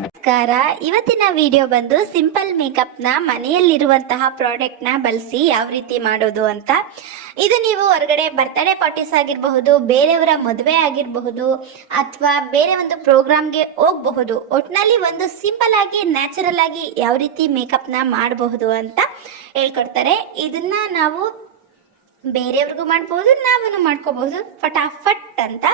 ನಮಸ್ಕಾರ. ಇವತ್ತಿನ ವಿಡಿಯೋ ಬಂದು ಸಿಂಪಲ್ ಮೇಕಪ್ನ ಮನೆಯಲ್ಲಿರುವಂತಹ ನ ಬಳಸಿ ಯಾವ ರೀತಿ ಮಾಡೋದು ಅಂತ. ಇದು ನೀವು ಹೊರಗಡೆ ಬರ್ತಡೇ ಪಾರ್ಟೀಸ್ ಆಗಿರಬಹುದು, ಬೇರೆಯವರ ಮದುವೆ ಆಗಿರಬಹುದು, ಅಥವಾ ಬೇರೆ ಒಂದು ಪ್ರೋಗ್ರಾಮ್ಗೆ ಹೋಗಬಹುದು. ಒಟ್ಟಿನಲ್ಲಿ ಒಂದು ಸಿಂಪಲ್ ಆಗಿ ನ್ಯಾಚುರಲ್ ಆಗಿ ಯಾವ ರೀತಿ ಮೇಕಪ್ನ ಮಾಡಬಹುದು ಅಂತ ಹೇಳ್ಕೊಡ್ತಾರೆ. ಇದನ್ನ ನಾವು ಬೇರೆಯವ್ರಿಗೂ ಮಾಡ್ಬೋದು ನಾವೂ ಮಾಡ್ಕೋಬಹುದು ಫಟಾಫಟ್ ಅಂತ.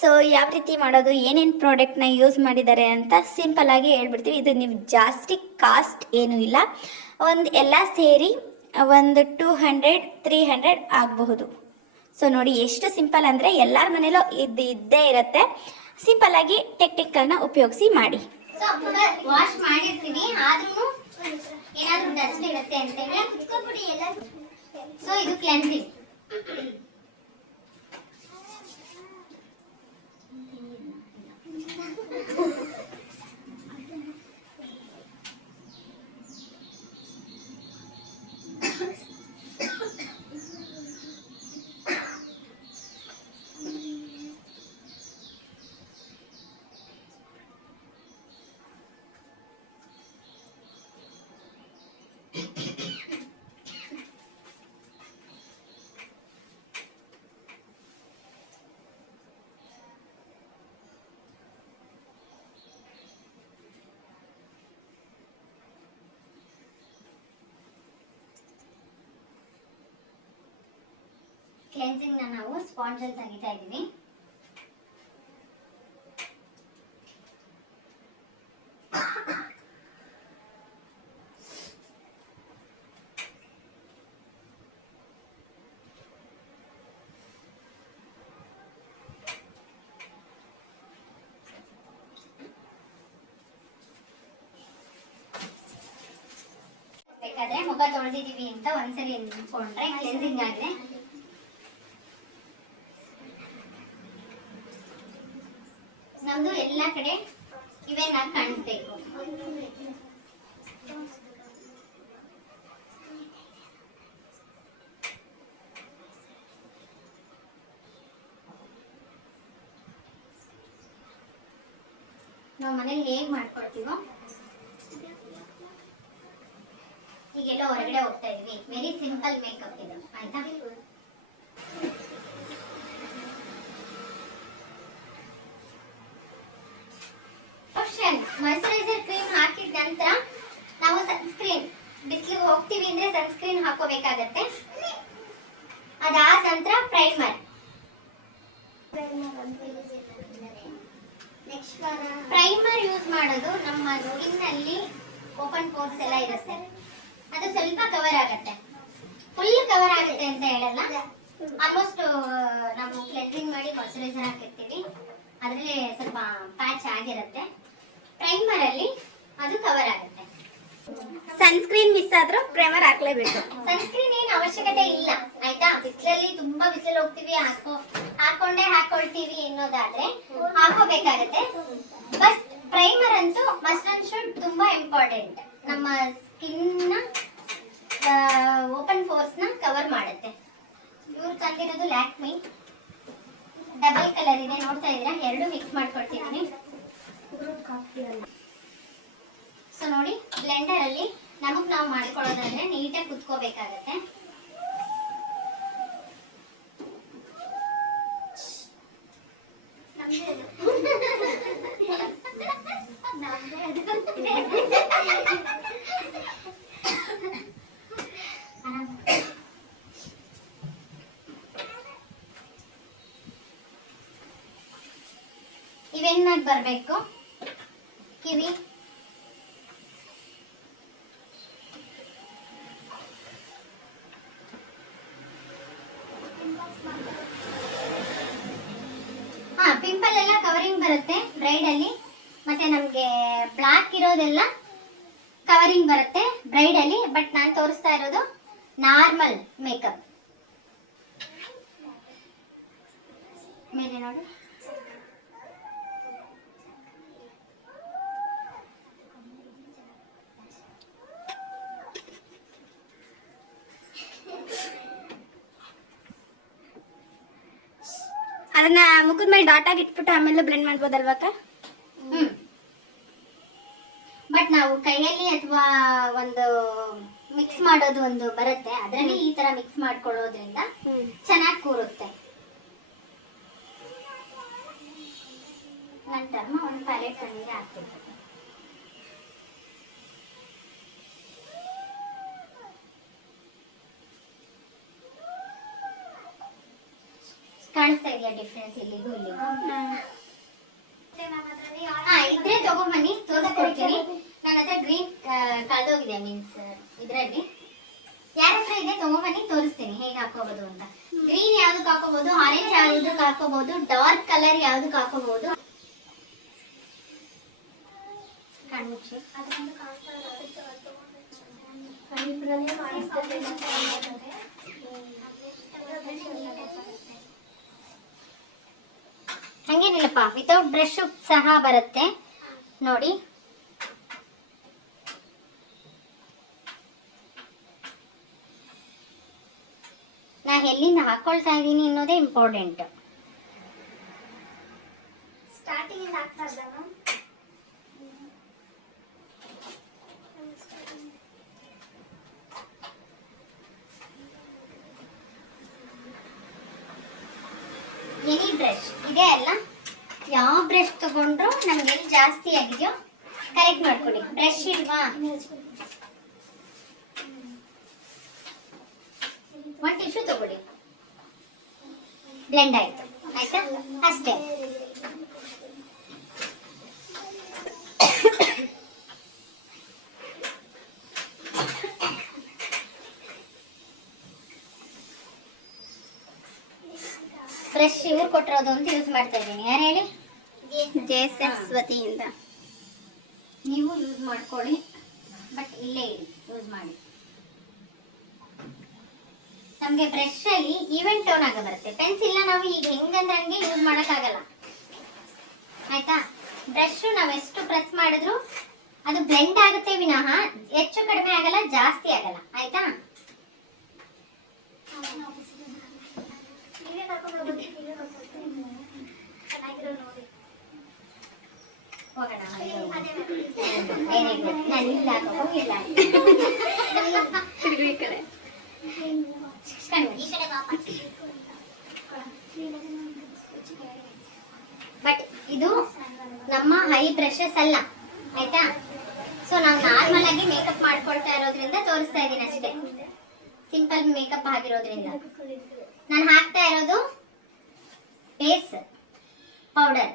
ಸೊ ಯಾವ ರೀತಿ ಮಾಡೋದು, ಏನೇನು ಪ್ರಾಡಕ್ಟ್ನ ಯೂಸ್ ಮಾಡಿದ್ದಾರೆ ಅಂತ ಸಿಂಪಲ್ ಆಗಿ ಹೇಳ್ಬಿಡ್ತೀವಿ. ಇದು ನೀವು ಜಾಸ್ತಿ ಕಾಸ್ಟ್ ಏನೂ ಇಲ್ಲ. ಒಂದು ಎಲ್ಲ ಸೇರಿ ಒಂದು ಟೂ ಹಂಡ್ರೆಡ್ ತ್ರೀ ಹಂಡ್ರೆಡ್ ಆಗಬಹುದು. ಸೊ ನೋಡಿ ಎಷ್ಟು ಸಿಂಪಲ್ ಅಂದರೆ ಎಲ್ಲರ ಮನೇಲೂ ಇದ್ದು ಇದ್ದೇ ಇರುತ್ತೆ. ಸಿಂಪಲ್ ಆಗಿ ಟೆಕ್ನಿಕ್ಗಳನ್ನ ಉಪಯೋಗಿಸಿ ಮಾಡಿ. ವಾಶ್ ಮಾಡಿರ್ತೀವಿ ಆದ್ರೂ ಏನಾದರೂ ಡಸ್ಟ್ ಇರುತ್ತೆ ಅಂತ ಹೇಳಿ ಸೊ ಇದು ಕ್ಲೆನ್ಸಿಂಗ್ ಕ್ಲೆನ್ಸಿಂಗ್ ನಾವು ಸ್ಪಾಂಜ್ ಅಲ್ಲಿ ತೆಗಿತಾ ಇದ್ದೀವಿ. ಮುಖ ತೊಳೆದಿದ್ದೀವಿ ಅಂತ ಒಂದ್ಸಲಿ ನಿಂತ್ಕೊಂಡ್ರೆ ಕ್ಲೆನ್ಸಿಂಗ್ ಆಗಿದೆ ನಮ್ದು ಎಲ್ಲ ಕಡೆ ಇವೇನ ಕಾಣಿಸ್ಬೇಕು ನಾವು ಮನೇಲಿ ಹೇಗೆ ಮಾಡ್ಕೊಳ್ತೀವೋ? ಈಗೆಲ್ಲ ಹೊರಗಡೆ ಹೋಗ್ತಾ ಇದ್ವಿ. ವೆರಿ ಸಿಂಪಲ್ ಮೇಕಪ್ ಇದು. ಆಯ್ತಾ? ಮಾಯಿಶ್ಚರೈಸರ್ ಕ್ರೀಮ್ ಹಾಕಿದ ನಂತರ ನಾವು ಸನ್ಸ್ಕ್ರೀನ್ ಬಿಸಿಲಿಗೆ ಹೋಗ್ತೀವಿ ಅಂದ್ರೆ ಸನ್ಸ್ಕ್ರೀನ್ ಹಾಕೋಬೇಕಾಗತ್ತೆ. ಅದಾದ ನಂತರ ಪ್ರೈಮರ್ ಪ್ರೈಮರ್ ಯೂಸ್ ಮಾಡೋದು ನಮ್ಮ ರೋಗಿನಲ್ಲಿ ಓಪನ್ ಪೋರ್ಸ್ ಎಲ್ಲ ಇರುತ್ತೆ. ಅದು ಸ್ವಲ್ಪ ಕವರ್ ಆಗುತ್ತೆ. ಫುಲ್ ಕವರ್ ಆಗುತ್ತೆ ಅಂತ ಹೇಳಲ್ಲ. ಆಲ್ಮೋಸ್ಟ್ ನಾವು ಕ್ಲೆನ್ಸಿಂಗ್ ಮಾಡಿ ಮಾಯಿಶ್ಚರೈಸರ್ ಹಾಕಿರ್ತೀವಿ. ಅದರಲ್ಲಿ ಸ್ವಲ್ಪ ಪ್ಯಾಚ್ ಆಗಿರುತ್ತೆ. ಪ್ರೈಮರ್ ಅಲ್ಲಿ ಅದು ಕವರ್ ಆಗುತ್ತೆ. ಸನ್ಸ್ಕ್ರೀನ್ ಮಿಸ್ ಆದ್ರೂ ಪ್ರೈಮರ್ ಹಾಕ್ಲೇಬೇಕು. ಸನ್ಸ್ಕ್ರೀನ್ ಏನ್ ಅವಶ್ಯಕತೆ ಇಲ್ಲ ಆಯ್ತಾ? ಬಿಸಿಲಲ್ಲಿ ತುಂಬಾ ಬಿಸಿಲು ಹೋಗ್ತೀವಿ ಹಾಕೋ ಹಾಕೊಂಡೇ ಹಾಕೊಳ್ತೀವಿ ಅನ್ನೋದಾದ್ರೆ ಹಾಕೋಬೇಕಾಗತ್ತೆ. ಬಟ್ ಪ್ರೈಮರ್ ಅಂತೂ ಮಸ್ಟ್ ಅಂಡ್ ಶುಡ್ ತುಂಬಾ ಇಂಪಾರ್ಟೆಂಟ್ ನಮ್ಮ ಸ್ಕಿನ್ನ ಓಪನ್ ಫೋರ್ಸ್ನ ಕವರ್ ಮಾಡುತ್ತೆ. ಇವ್ರು ತಂದಿರೋದು ಲ್ಯಾಕ್ಮಿ ಡಬಲ್ ಕಲರ್ ಇದೆ ನೋಡ್ತಾ ಇದ್ದೀರಾ? ಎರಡು ಮಿಕ್ಸ್ ಮಾಡ್ಕೊಳ್ತಿದ್ದೀನಿ. ಸೊ ನೋಡಿ ಬ್ಲೆಂಡರ್ ಅಲ್ಲಿ ನಮಗ್ ನಾವು ಮಾಡ್ಕೊಳ್ಳೋದಾದ್ರೆ ನೀಟಾಗಿ ಕುತ್ಕೋಬೇಕಾಗತ್ತೆ. ಇವೆನ್ನಾಗಿ ಬರಬೇಕು. ಮತ್ತೆ ನಮ್ಗೆ ಬ್ಲಾಕ್ ಇರೋದೆಲ್ಲ ಕವರಿಂಗ್ ಬರುತ್ತೆ ಬ್ರೈಡ್ ಅಲ್ಲಿ ಬಟ್ ನಾನು ತೋರಿಸ್ತಾ ಇರೋದು ನಾರ್ಮಲ್ ಮೇಕಪ್ ಮೇಲೆ ನೋಡು. ಅದನ್ನ ಮುಖದ ಮೇಲೆ ಡಾಟ್ ಆಗಿ ಇಟ್ಬಿಟ್ಟು ಆಮೇಲೆ ಬ್ಲೆಂಡ್ ಮಾಡ್ಬೋದಲ್ವಾ ಅಕ್ಕ? ಬಟ್ ನಾವು ಕೈಯಲ್ಲಿ ಅಥವಾ ಒಂದು ಮಿಕ್ಸ್ ಮಾಡೋದು ಒಂದು ಬರುತ್ತೆ. ಅದರಲ್ಲಿ ಈ ತರ ಮಿಕ್ಸ್ ಮಾಡ್ಕೊಳ್ಳೋದ್ರಿಂದ ಚೆನ್ನಾಗಿ ಕೂರುತ್ತೆ. ನಂತರ ಒಂದು ಪ್ಯಾಲೆಟ್ ಕಾಣಿಸ್ತಾ ಇದೆಯಾ ಡಿಫ್ರೆನ್ಸ್ ಇಲ್ಲಿಗೂ ಇಲ್ಲಿಗೂ? ಇದ್ರೆ ತಗೊಂಬನ್ನಿ ತೋರಿಸ್ಕೊಡ್ತೀನಿ. ನನ್ನ ಹತ್ರ ಗ್ರೀನ್ ಕಳೆದೋಗಿದೆ ಮೀನ್ಸ್ ಇದರಲ್ಲಿ. ಯಾರ ಹತ್ರ ಇದೆ ತಗೊಂಡ್ಬನ್ನಿ ತೋರಿಸ್ತೀನಿ ಹೇಗೆ ಹಾಕೋಬಹುದು ಅಂತ. ಗ್ರೀನ್ ಯಾವ್ದಕ್ಕೆ ಹಾಕೋಬಹುದು ಆರೆಂಜ್ ಯಾವ್ದಕ್ಕೆ ಹಾಕೋಬಹುದು ಡಾರ್ಕ್ ಕಲರ್ ಯಾವ್ದಕ್ಕೆ ಹಾಕೋಬಹುದು ಹಂಗೇನಿಲ್ಲಪ್ಪ ವಿತೌಟ್ ಬ್ರಷ್ ಸಹ ಬರುತ್ತೆ. ನೋಡಿ. ನಾ ಎಲ್ಲಿಂದ ಹಾಕೊಳ್ತಾ ಇದ್ದೀನಿ ಅನ್ನೋದೇ ಇಂಪಾರ್ಟೆಂಟ್ ಸ್ಟಾರ್ಟಿಂಗ್ ಇದ್ದಾನ ಎನಿ ಬ್ರಷ್ ಇದೆ ಅಲ್ಲ? ಯಾವ ಬ್ರಷ್ ತಗೊಂಡ್ರು ನಮ್ಗೆ ಎಲ್ಲಿ ಜಾಸ್ತಿ ಆಗಿದೆಯೋ ಕರೆಕ್ಟ್ ಮಾಡ್ಕೊಳ್ಳಿ. ಬ್ರಷ್ ಇಲ್ವಾ? ಒಂದು ಟಿಶ್ಯೂ ತಗೊಳ್ಳಿ. ಬ್ಲೆಂಡ್ ಆಯ್ತು. ಆಯ್ತಾ? ಅಷ್ಟೇ. ಫ್ರೆಶ್ ಇವ್ರು ಕೊಟ್ಟಿರೋದು ಅಂತ ಯೂಸ್ ಮಾಡ್ತಾ ಇದ್ದೀನಿ. ಯಾರು ಹೇಳಿ? ಜೆ ಎಸ್ ಎಸ್ ವತಿಯಿಂದ. ನೀವು ಯೂಸ್ ಮಾಡ್ಕೊಳ್ಳಿ. ಬಟ್ ಇಲ್ಲೇ ಇಡಿ ಯೂಸ್ ಮಾಡಿ. ನಮಗೆ ಬ್ರಷ್ ಅಲ್ಲಿ ಈವೆಂಟ್ ಟೋನ್ ಆಗ ಬರುತ್ತೆ. ಪೆನ್ಸಿಲ್ನ ನಾವು ಈಗ ಹೆಂಗಂದ್ರೆ ಹಂಗೆ ಯೂಸ್ ಮಾಡೋಕ್ಕಾಗಲ್ಲ. ಆಯ್ತಾ? ಬ್ರಷ್ ನಾವು ಎಷ್ಟು ಪ್ರೆಸ್ ಮಾಡಿದ್ರು ಅದು ಬ್ಲೆಂಡ್ ಆಗುತ್ತೆ ವಿನಃ ಹೆಚ್ಚು ಕಡಿಮೆ ಆಗಲ್ಲ ಜಾಸ್ತಿ ಆಗಲ್ಲ. ಆಯ್ತಾ? ಹೋಗೋಣ ಅದೇ ಮಾಡಿ. ವೆರಿ ಗುಡ್ ನಾನು ಇಲ್ಲ ಹೋಗಿಲ್ಲ ತಿರುಗಿ ಈ ಕಡೆ ಈ ಕಡೆ ಬಟ್ ಇದು ನಮ್ಮ ಹೈ ಬ್ರಷಸ್ ಅಲ್ಲ, ಆಯ್ತಾ? ಸೊ ನಾವು ನಾರ್ಮಲ್ ಆಗಿ ಮೇಕಪ್ ಮಾಡ್ಕೊಳ್ತಾ ಇರೋದ್ರಿಂದ ತೋರಿಸ್ತಾ ಇದ್ದೀನಿ ಅಷ್ಟೇ. ಸಿಂಪಲ್ ಮೇಕಪ್ ಆಗಿರೋದ್ರಿಂದ. ನಾನು ಹಾಕ್ತಾ ಇರೋದು ಬೇಸ್ ಪೌಡರ್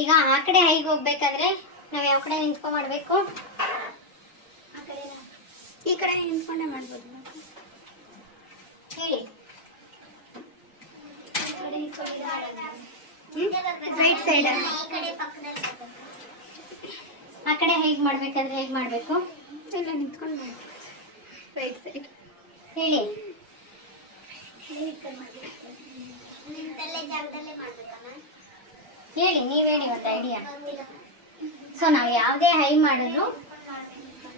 ಈಗ ಆ ಕಡೆ ಹೈಗೆ ಹೋಗ್ಬೇಕಾದ್ರೆ ನಾವ್ ಯಾವ ಕಡೆ ನಿಂತ್ಕೊಂಡ್ ಮಾಡ್ಬೇಕು? ಆ ಕಡೆ ಈ ಕಡೆ ನಿಂತ್ಕೊಂಡೇ ಮಾಡ್ಬೋದು. ಹೇಳಿ. ಈ ಕಡೆ ನಿಂತ್ಕೊಂಡು ರೈಟ್ ಸೈಡ್ ಈ ಕಡೆ ಪಕ್ಕದಲ್ಲಿ ಆ ಕಡೆ ಹೇಗ್ ಮಾಡ್ಬೇಕಾದ್ರೆ ಹೇಗ್ ಮಾಡ್ಬೇಕು? ಇಲ್ಲ ನಿಂತ್ಕೊಂಡು ರೈಟ್ ಸೈಡ್ ಹೇಳಿ. ನಿಂತಲ್ಲೇ ಜಾಗದಲ್ಲೇ ಮಾಡ್ಬೇಕಲ್ಲ? ಹೇಳಿ ನೀವ್ ಹೇಳಿ ಒಂದು ಐಡಿಯಾ ಸೊ ನಾವು ಯಾವುದೇ ಹೈ ಮಾಡಿದ್ರು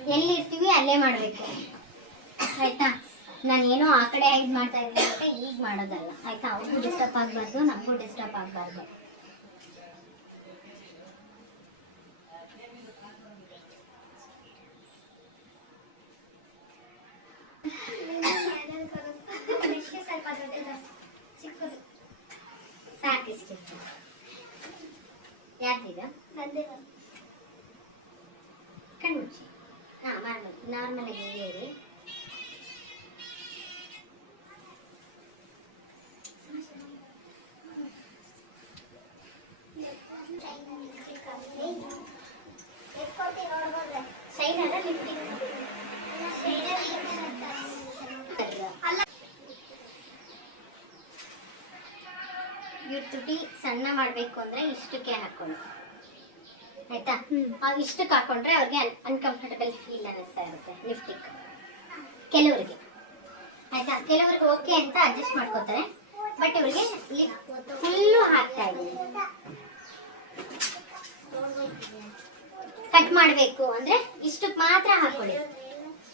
ಎಲ್ಲಿರ್ತೀವಿ ಅಲ್ಲೇ ಮಾಡಬೇಕು. ಆಯ್ತಾ? ನಾನು ಏನೋ ಆ ಕಡೆ ಐದು ಮಾಡ್ತಾ ಇದ್ದೀನಿ ಅಂತ ಈಗ ಮಾಡೋದಲ್ಲ. ಆಯ್ತಾ? ಅವ್ರಿಗೂ ಡಿಸ್ಟರ್ಬ್ ಆಗಬಾರ್ದು ನಮಗೂ ಡಿಸ್ಟರ್ಬ್ ಆಗಬಾರ್ದು. ಸ್ವಲ್ಪ யாத்திரம் கண்ணுச்சி ஆ மரபு நார்மல் ஏறு ಸಣ್ಣ ಮಾಡಬೇಕು ಅಂದ್ರೆ ಇಷ್ಟಕ್ಕೆ ಹಾಕೊಂಡು ಆಯ್ತಾ? ಅವ್ ಇಷ್ಟಕ್ಕೆ ಹಾಕೊಂಡ್ರೆ ಅವ್ರಿಗೆ ಅನ್ಕಂಫರ್ಟಬಲ್ ಫೀಲ್ ಅನ್ನಿಸ್ತಾ ಇರುತ್ತೆ ಲಿಫ್ಟಿಕ್ ಕೆಲವರಿಗೆ. ಆಯ್ತಾ? ಕೆಲವರಿಗೆ ಓಕೆ ಅಂತ ಅಡ್ಜಸ್ಟ್ ಮಾಡ್ಕೋತಾರೆ. ಬಟ್ ಇವ್ರಿಗೆ ಫುಲ್ಲು ಹಾಕ್ತಾ ಇದ್ದೀನಿ. ಕಟ್ ಮಾಡಬೇಕು ಅಂದ್ರೆ ಇಷ್ಟಕ್ಕೆ ಮಾತ್ರ ಹಾಕೊಳ್ಳಿ.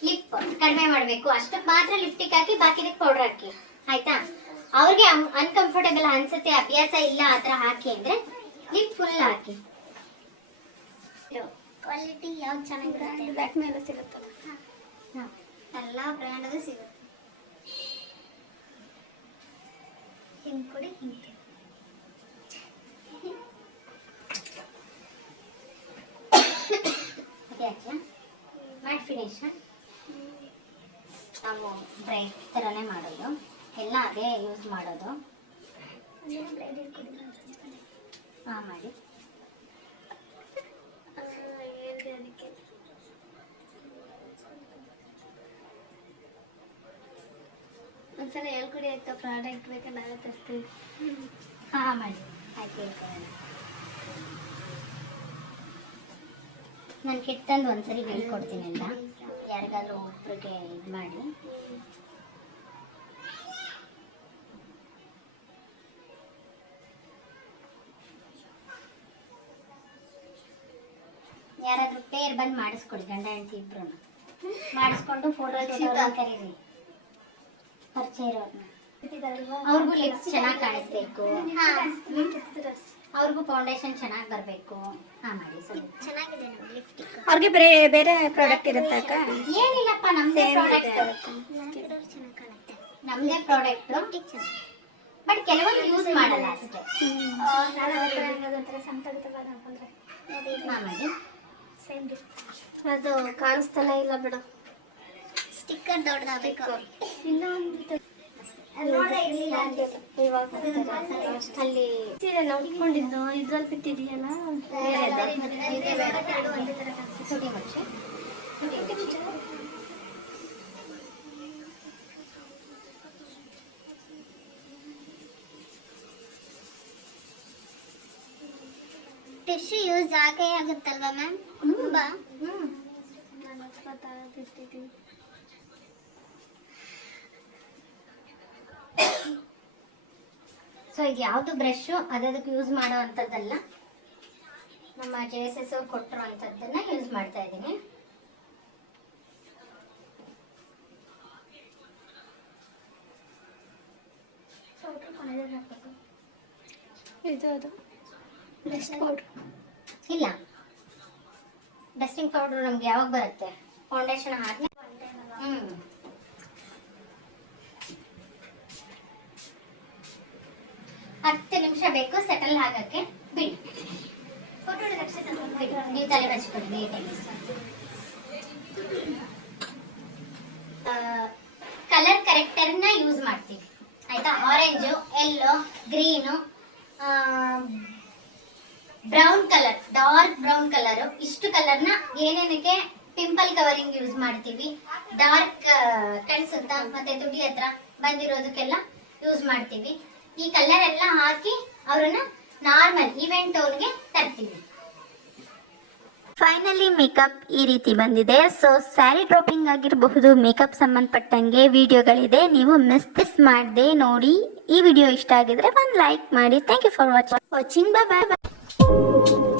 ಲಿಪ್ ಕಡಿಮೆ ಮಾಡಬೇಕು ಅಷ್ಟಕ್ಕೆ ಮಾತ್ರ ಲಿಪ್ಟಿಕ್ ಹಾಕಿ ಬಾಕಿದಕ್ಕೆ ಪೌಡರ್ ಹಾಕಿ. ಆಯ್ತಾ? ಅವ್ರಿಗೆ ಅನ್ಕಂಫರ್ಟಬಲ್ ಅನ್ಸುತ್ತೆ ಅಭ್ಯಾಸ ಇಲ್ಲ ಆ ಥರ ಹಾಕಿ ಅಂದ್ರೆ ಲಿಪ್ ಫುಲ್ ಹಾಕಿ. ಕ್ವಾಲಿಟಿ ಯಾವ್ದು ಚೆನ್ನಾಗಿರುತ್ತೆ? ಬ್ಯಾಕ್ ಮೇಲೆ ಸಿಗುತ್ತಲ್ಲ. ಹಾಂ. ಎಲ್ಲ ಬ್ರ್ಯಾಂಡದು ಸಿಗುತ್ತೆ. ಹಿಂಗೆ ಕೊಡಿ ಹಿಂಗೆ ಮಾಡಿ ಫಿನಿಶ್ ನಾವು ಬ್ರೈಟ್ ಥರನೇ ಮಾಡೋದು. ಎಲ್ಲ ಅದೇ ಯೂಸ್ ಮಾಡೋದು. ಹಾ ಮಾಡಿ. ಒಂದ್ಸಲ ಹೇಳ್ಕೊಡಿ ಆಯ್ತಾ ಪ್ರಾಡಕ್ಟ್ ಬೇಕಾ ನಾವೇ ತರ್ತೀವಿ. ಹಾಂ ಮಾಡಿ. ಆಯ್ತು ಹೇಳ್ಕೊಳ್ಳೋಣ ನಾನು ಕೆಟ್ಟಂದು ಒಂದ್ಸರಿ ಹೇಳ್ಕೊಡ್ತೀನಿ ಅಂತ. ಯಾರಿಗಾದ್ರೂ ಒಬ್ರಿಗೆ ಇದು ಮಾಡಿ ಬಂದು ಮಾಡಿಸ್ಕೊಡಿ ಗಂಡ ಹೆಂಡತಿ ಇಬ್ರು ಮಾಡಿಸ್ಕೊಂಡು ಫೋಟೋ ಕರೀರಿ. ಪರಿಚಯ ಇರೋರ್ನ. ಅವ್ರಿಗೂ ಲಿಪ್ಸ್ ಚೆನ್ನಾಗಿ ಕಾಣಿಸ್ಬೇಕು. ಅವ್ರಿಗೂ ಫೌಂಡೇಶನ್ ಚೆನ್ನಾಗಿ ಬರಬೇಕು. ಹಾ ಮಾಡಿ ಸರಿ. ಚೆನ್ನಾಗಿದೆ ನೋಡಿ ಲಿಫ್ಟಿಕ್ ಅವ್ರಿಗೆ ಬೇರೆ ಬೇರೆ ಪ್ರಾಡಕ್ಟ್ ಇರುತ್ತೆ ಅಕ್ಕ? ಏನಿಲ್ಲಪ್ಪ ನಮ್ದೇ ಪ್ರಾಡಕ್ಟ್ ಚೆನ್ನಾಗಿ ಕಾಣುತ್ತೆ. ನಮ್ದೇ ಪ್ರಾಡಕ್ಟ್ ಬಟ್ ಕೆಲವೊಂದು ಯೂಸ್ ಮಾಡಲ್ಲ ಅಷ್ಟೇ. ನಾನು ಅದೊಂಥರ ಸಂತೋಷವಾದ ಹಾಕೊಂಡ್ರೆ ಹಾ ಮಾಡಿ. ಅದು ಕಾಣಿಸ್ತಾನೆ ಇಲ್ಲ ಬಿಡು. ಸ್ಟಿಕ್ಕರ್ ದೊಡ್ಡದಾಗಬೇಕು. ಇನ್ನೊಂದು ಇವಾಗ ಅಲ್ಲಿ ಸೀರೆ ನಾವು ಉಟ್ಕೊಂಡಿದ್ದು ಇದ್ರಲ್ಲಿ ಬಿಟ್ಟಿದೆಯಲ್ಲ? ತುಟಿ ಮುಚ್ಚಿ ತುಟಿ ಮುಚ್ಚಿ. ಟಿಶ್ಯೂ ಯೂಸ್ ಆಗೇ ಆಗುತ್ತಲ್ವಾ ಮ್ಯಾಮ್ ತುಂಬಾ. ಸೊ ಈಗ ಯಾವುದು ಬ್ರಷ್ ಅದಕ್ಕೆ ಯೂಸ್ ಮಾಡೋ ಅಂಥದ್ದಲ್ಲ ನಮ್ಮ ಜೆ ಎಸ್ ಎಸ್ ಅವ್ರು ಕೊಟ್ಟಿರೋ ಅಂಥದ್ದನ್ನ ಯೂಸ್ ಮಾಡ್ತಾ ಇದ್ದೀನಿ. ಇದು ಅದು. ಬೆಸ್ಟ್ ಪೌಡ್ರ್ ಇಲ್ಲ. ಡಸ್ಟಿಂಗ್ ಪೌಡರ್ ನಮ್ಗೆ ಯಾವಾಗ ಬರುತ್ತೆ? ಫೌಂಡೇಶನ್ ಹಾಕಿ ಹ್ಞೂ ಹತ್ತು ನಿಮಿಷ ಬೇಕು ಸೆಟಲ್ ಆಗಕ್ಕೆ. ಬಿಡಿ. ಫೋಟೋ ನೀವು ತಲೆ ಬಚ್ಕೊಡಿ ನೀಟಾಗಿ ಕಲರ್ ಕರೆಕ್ಟರ್ನ ಯೂಸ್ ಮಾಡ್ತೀವಿ ಆಯ್ತಾ orange yellow green brown colour dark brown colour ಇಷ್ಟು ಕಲರ್ನ ಏನೇನಕ್ಕೆ ಪಿಂಪಲ್ ಕವರಿಂಗ್ ಯೂಸ್ ಮಾಡ್ತೀವಿ ಡಾರ್ಕ್ ಕಣ್ಸುತ್ತ ಮತ್ತೆ ತುಟಿ ಹತ್ರ ಬಂದಿರೋದಕ್ಕೆಲ್ಲ ಯೂಸ್ ಮಾಡ್ತೀವಿ. ಈ ಕಲರ್ ಎಲ್ಲ ಹಾಕಿ ಅವರನ್ನ ನಾರ್ಮಲ್ ಇವೆಂಟ್ ಟೋನ್ಗೆ ತರ್ತೀವಿ. ಫೈನಲಿ ಮೇಕಪ್ ಈ ರೀತಿ ಬಂದಿದೆ. ಸೊ ಸ್ಯಾರಿ ಡ್ರಾಪಿಂಗ್ ಆಗಿರಬಹುದು ಮೇಕಪ್ ಸಂಬಂಧಪಟ್ಟಂಗೆ ವಿಡಿಯೋಗಳಿದೆ ನೀವು ಮಿಸ್ ಮಿಸ್ ಮಾಡದೆ ನೋಡಿ. ಈ ವಿಡಿಯೋ ಇಷ್ಟ ಆಗಿದ್ರೆ ಒಂದು ಲೈಕ್ ಮಾಡಿ. Thank you for watching watching bye bye